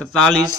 43,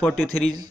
43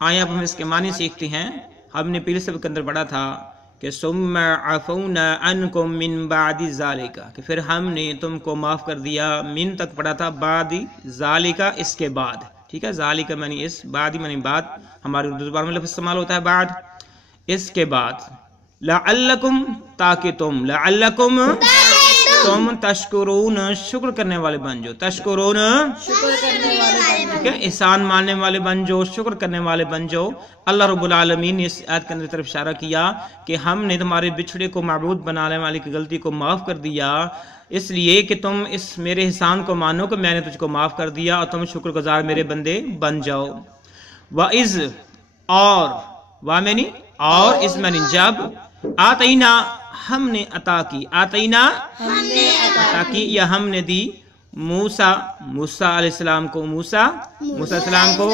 آئیں اب ہم اس کے معنی سیکھتے ہیں. ہم نے پہلے سبق کے اندر پڑھا تھا کہ ثم عفونا عنکم من بعد ذالک، کہ پھر ہم نے تم کو معاف کر دیا. من تک پڑھا تھا، بعد ذالک اس کے بعد. ٹھیک ہے، ذالک معنی اس، بعد معنی بعد. ہمارے اردو زبان میں لفظ استعمال ہوتا ہے بعد، اس کے بعد. لعلکم تاکہ تم، لعلکم تم تشکرون شکر کرنے والے بن جاؤ. تشکرون شکر کرنے والے بن ٹھیک ہے، احسان ماننے والے بن جاؤ، شکر کرنے والے بن جاؤ. اللہ رب العالمین نے اس آیت کے اندر طرف اشارہ کیا کہ ہم نے تمہارے بچھڑے کو معبود بنانے والے کی غلطی کو معاف کر دیا، اس لیے کہ تم اس میرے احسان کو مانو کہ میں نے تجھ کو معاف کر دیا اور تم شکر گزار میرے بندے بن جاؤ. وَإِذْ اور وَمَنِ اور اس میں جب آتینا ہم نے عطا کی، آتینا عطا کی یا ہم نے دی موسیٰ علیہ السلام کو، موسیٰ علیہ السلام کو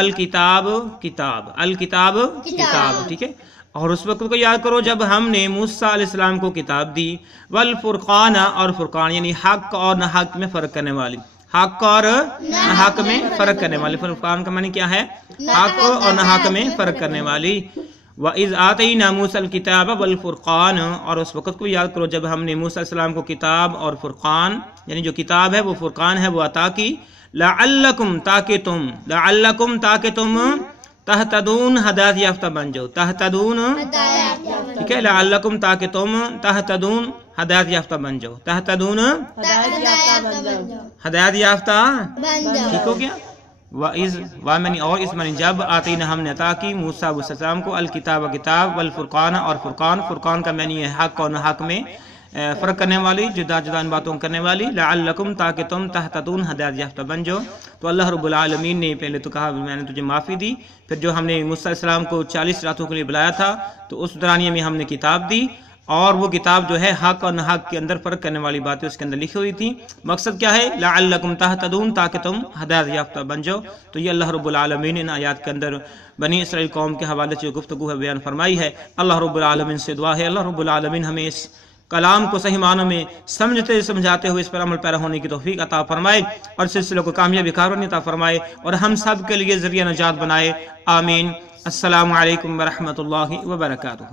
الکتاب کتاب. ٹھیک ہے، اور اس وقت کو یاد کرو جب ہم نے موسیٰ علیہ السلام کو کتاب دی. والفرقان اور فرقان یعنی حق اور نہ حق میں فرق کرنے والی، حق اور نہ حق میں فرق کرنے والی. فرقان کا معنی کیا ہے؟ حق اور نہ حق میں فرق کرنے والی. وَإِذْ آتَيْنَا مُوسَى الْكِتَابَ وَالْفُرْقَانَ اور اس وقت کو یاد کرو جب ہم نے موسیٰ علیہ السلام کو کتاب اور فرقان یعنی جو کتاب ہے وہ فرقان ہے وہ عطا کی. لَعَلَّكُمْ تاکہ تم تہتدون ہدایت یافتہ بن جاؤ. تہتدون ٹھیک ہے، لَعَلَّكُمْ تاکہ تم تہتدون ہدایت یافتہ بن جاؤ. تہتدون ہدایت یافتہ ٹھیک ہو گیا. وَإِذْ وَمَنِ اور اس معنی جب آتینا ہم نے عطا کی موسیٰ علیہ السلام کو الکتاب کتاب والفرقان اور فرقان کا معنی ہے حق اور نہ حق میں فرق کرنے والی، جدا جدا ان باتوں کرنے والی. لعلکم تاکہ تم تہتدون ہدایت یافتہ بن جاؤ. تو اللہ رب العالمین نے پہلے تو کہا میں نے تجھے معافی دی، پھر جو ہم نے موسیٰ علیہ السلام کو 40 راتوں کے لیے بلایا تھا تو اس دورانیے میں ہم نے کتاب دی، اور وہ کتاب جو ہے حق اور نہ حق کے اندر فرق کرنے والی باتیں اس کے اندر لکھی ہوئی تھی. مقصد کیا ہے؟ لعلکم تہتدون تاکہ تم ہدایت یافتہ بن جاؤ. تو یہ اللہ رب العالمین نے ان آیات کے اندر بنی اسرائیل قوم کے حوالے سے گفتگو ہے بیان فرمائی ہے. اللہ رب العالمین سے دعا ہے اللہ رب العالمین ہمیں اس کلام کو صحیح معنوں میں سمجھاتے ہوئے اس پر عمل پیرا ہونے کی توفیق عطا فرمائے اور سلسلے کو کامیابی کارونی عطا فرمائے اور ہم سب کے لیے ذریعہ نجات بنائے. آمین. السلام علیکم ورحمۃ اللہ وبرکاتہ.